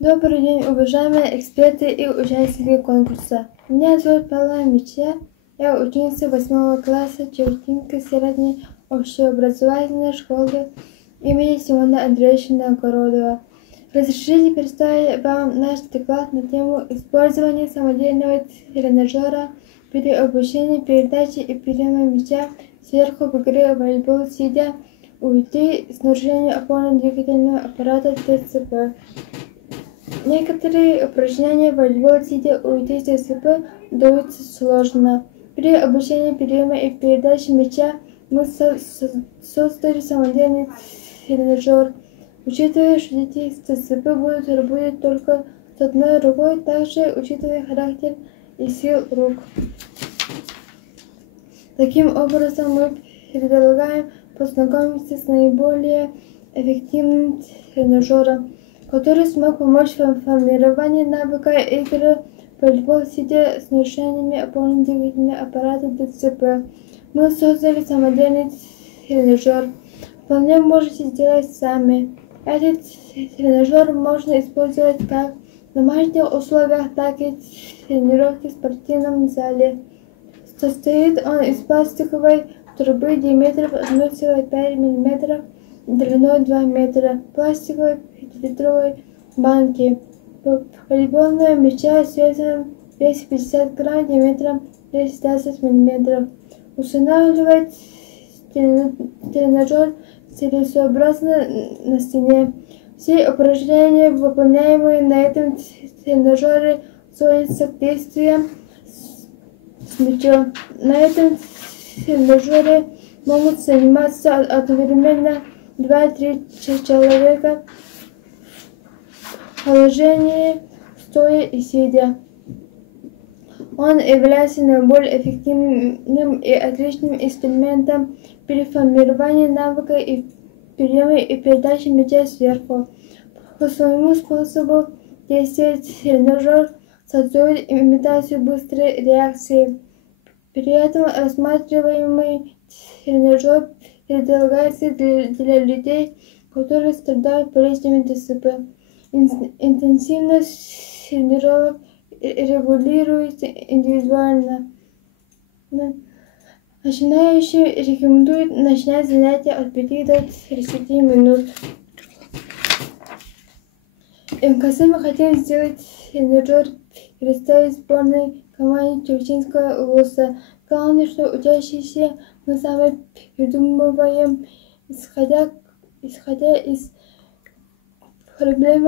Добрый день, уважаемые эксперты и участники конкурса. Меня зовут Павла Мича, я ученица 8 класса Чертинской средней общеобразовательной школы имени Симона Андреевича Новгородова. Разрешите представить вам наш доклад на тему использования самодельного тренажера при обучении передачи и приема мяча сверху в игре волейбол, сидя у детей с нарушением опорно-двигательного аппарата ДЦП. Некоторые упражнения в волейбол, сидя у детей с ДЦП, даются сложно. При обучении приема и передаче мяча мы создали самодельный тренажер. Учитывая, что дети с ДЦП будут работать только с одной рукой, также учитывая характер и сил рук. Таким образом, мы предлагаем познакомиться с наиболее эффективным тренажером, который смог помочь в формировании навыка игры в волейбол, сидя с нарушениями опорно-двигательного аппарата ДЦП. Мы создали самодельный тренажер. Вполне можете сделать сами. Этот тренажер можно использовать как в домашних условиях, так и в тренировке в спортивном зале. Состоит он из пластиковой трубы диаметром 1,5 мм, длиной 2 метра, пластиковой 5-литровой банки, волейбольного мяча с весом 250 грамм, диаметром 10 мм. Устанавливать тренажер целесообразно на стене. Все упражнения, выполняемые на этом тренажере, сводятся к действиям с мячом. На этом тренажере могут заниматься одновременно 2-3 человека в положении стоя и сидя. Он является наиболее эффективным и отличным инструментом при формировании навыка и приема и передачи мяча сверху. По своему способу действия тренажер создает имитацию быстрой реакции. При этом рассматриваемый тренажер предлагается для людей, которые страдают болезнями ДЦП. Интенсивность тренировок регулируется индивидуально. Начинающим рекомендуют начинать занятия от 5 до 30 минут. В МКС мы хотим сделать тренажер и представить сборной команде Чертинского улуса. Главное, что учащиеся мы сами придумываем, исходя из проблемы,